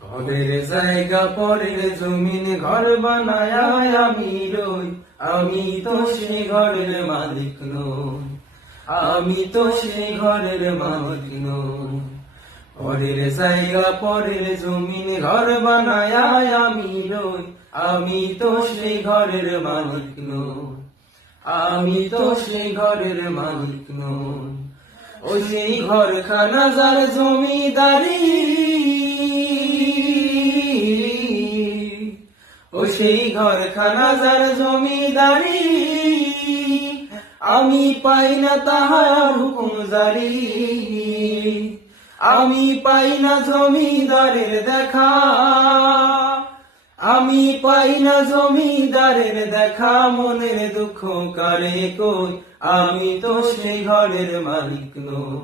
পরের জায়গা পরের জমিন ঘর বানায় আমি রই, আমি তো সেই ঘরের মালিক নই, আমি তো সেই ঘরের মালিক নই। পরের জায়গা পরের জমিন ঘর বানায় আমি রই, আমি তো সেই ঘরের মালিক নই, আমি তো সেই ঘরের মালিক নই। ও সেই ঘরখানা যার জমিদারি, ও সেই ঘরখানা যার জমিদারি, আমি পাই না তাহার হুকুম জারি, আমি পাই না জমিদারের দেখা, আমি পাই না জমিদারের দেখা। মনের দুঃখ কারে কই, আমি তো সেই ঘরের মালিক নই।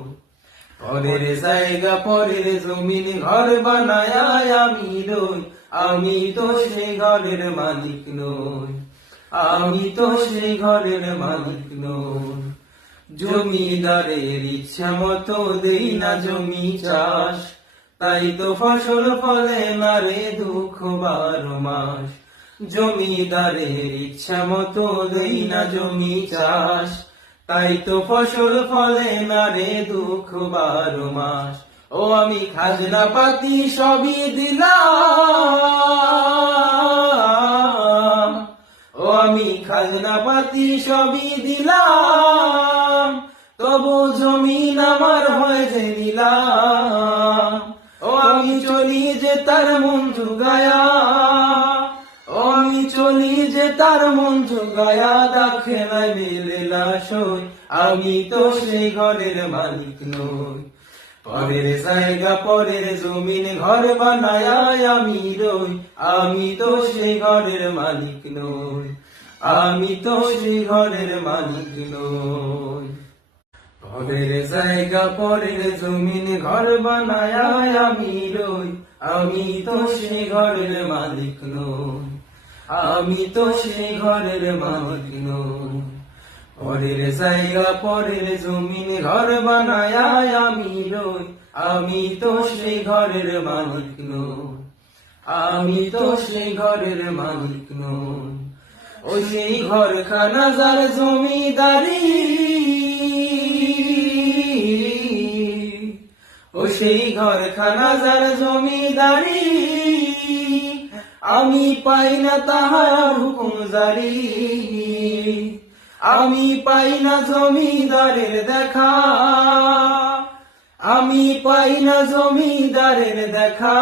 পরের জায়গা পরের জমিন ঘর বানায় আমি রই, আমি তো সেই ঘরের মালিক নই, আমি তো সেই ঘরের মালিক নই। জমিদারের ইচ্ছা মতো দেই না জমি চাষ, তাই তো ফসল ফলে না রে দুঃখ 12 মাস। জমিদারের ইচ্ছা মতো দেই না জমি চাষ, তাই তো ফসল ফলে না রে দুঃখ 12 মাস। ও আমি খাজনা পাতি সবই দিলাম, ও আমি খাজনা পাতি সবই দিলাম, তবু জমিন আমার হয় যে নিলাম। ও আমি চলি যে তার মন জুগায়া, ও আমি চলি যে তার মন জুগায়া, দেখে নাই মেলে লাশই, আমি তো সেই ঘরের মালিক নই। পরের জায়গা পরের জমিন ঘর বানায় আমি রই, আমি তো সেই ঘরের মালিক নই, আমি তো সেই ঘরের মালিক নই। পরের জায়গা পরের জমিন ঘর বানায় আমি রই, আমি তো সেই ঘরের মালিক নই, আমি তো সেই ঘরের মালিক নই। পরের জায়গা পরের জমিন ঘর বানায় আমি রই, আমি তো সেই ঘরের মালিক নই, আমি তো সেই ঘরের মালিক নই। ও সেই ঘরখানা যার জমিদারি, ও সেই ঘরখানা যার জমিদারি, আমি পাই না তাহার হুকুম জারি, আমি পাই না জমিদারের দেখা, আমি পাই না জমিদারের দেখা।